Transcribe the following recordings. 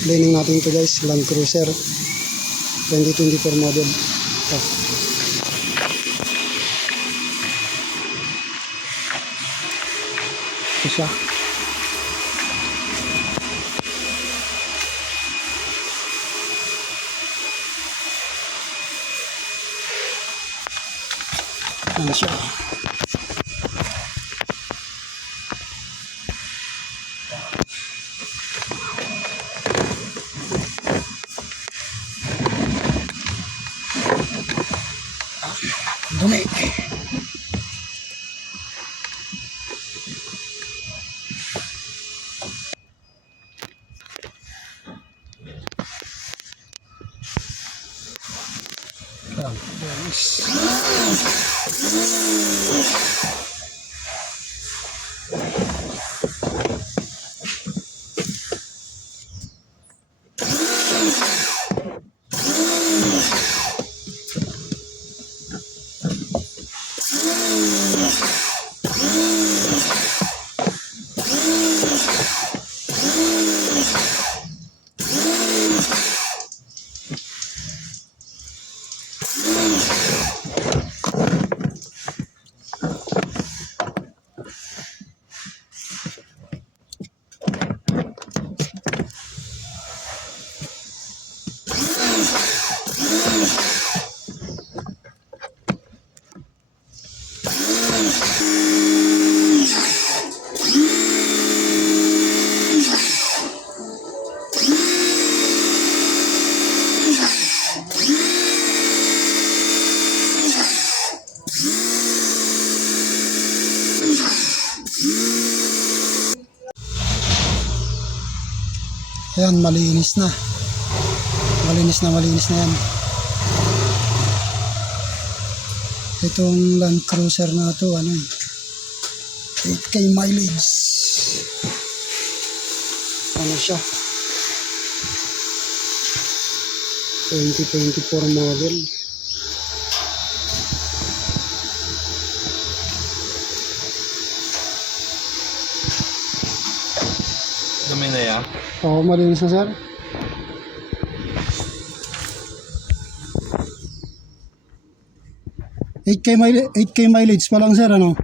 Planning natin ito guys, Land Cruiser 2024 model. Ito. Ito siya. Ayan siya. Dumi. Ayan, malinis na. Malinis na yan. Itong Land Cruiser na ito, 8K mileage. Ano siya? 2024 model. Dumi na yan. Oo, malinis na sir. $8K mileage pa lang sir, ano?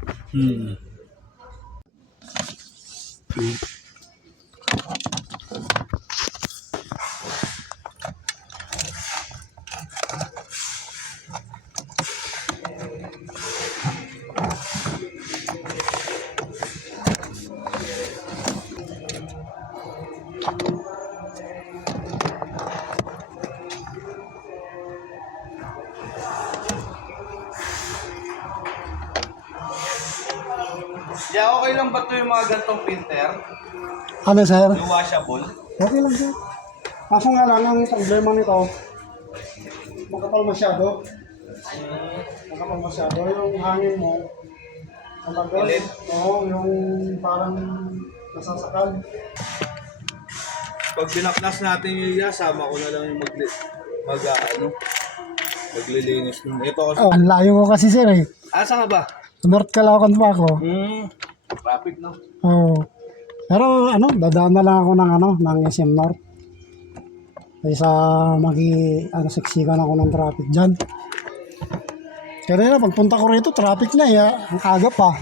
Yeah, okay lang ba ito yung mga gantong filter? Ano sir? Yung washable? Okay lang sir. Kaso nga lang, ang problema nito, makapal masyado. Makapal masyado. Yung hangin mo, ang tagal. Pilit? Oo, yung parang nasasakal. Pag binaklas natin yung sama ko na lang yung maglilinis. Ito kasi. Oh, ang layo ko kasi sir eh. Asa nga ba? North Caloocan pa ako. Traffic no? Oo. Pero dadaan na lang ako ng SM North. Kaysa siksikan ako ng traffic dyan. Kaya pagpunta ko rito, traffic na eh. Ang aga pa.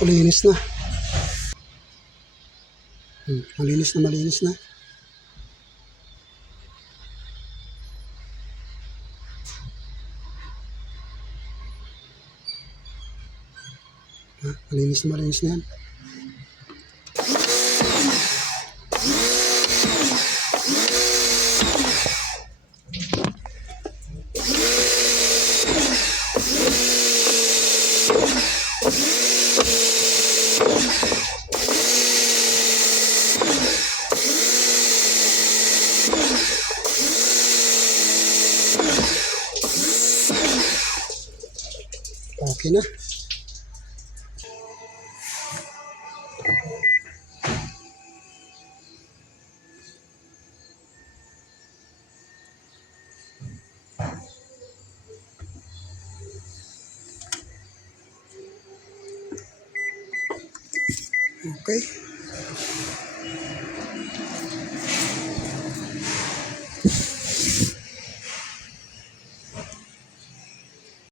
Malinis na. Malinis na, malinis na. Malinis na yan. Okay na. Okay.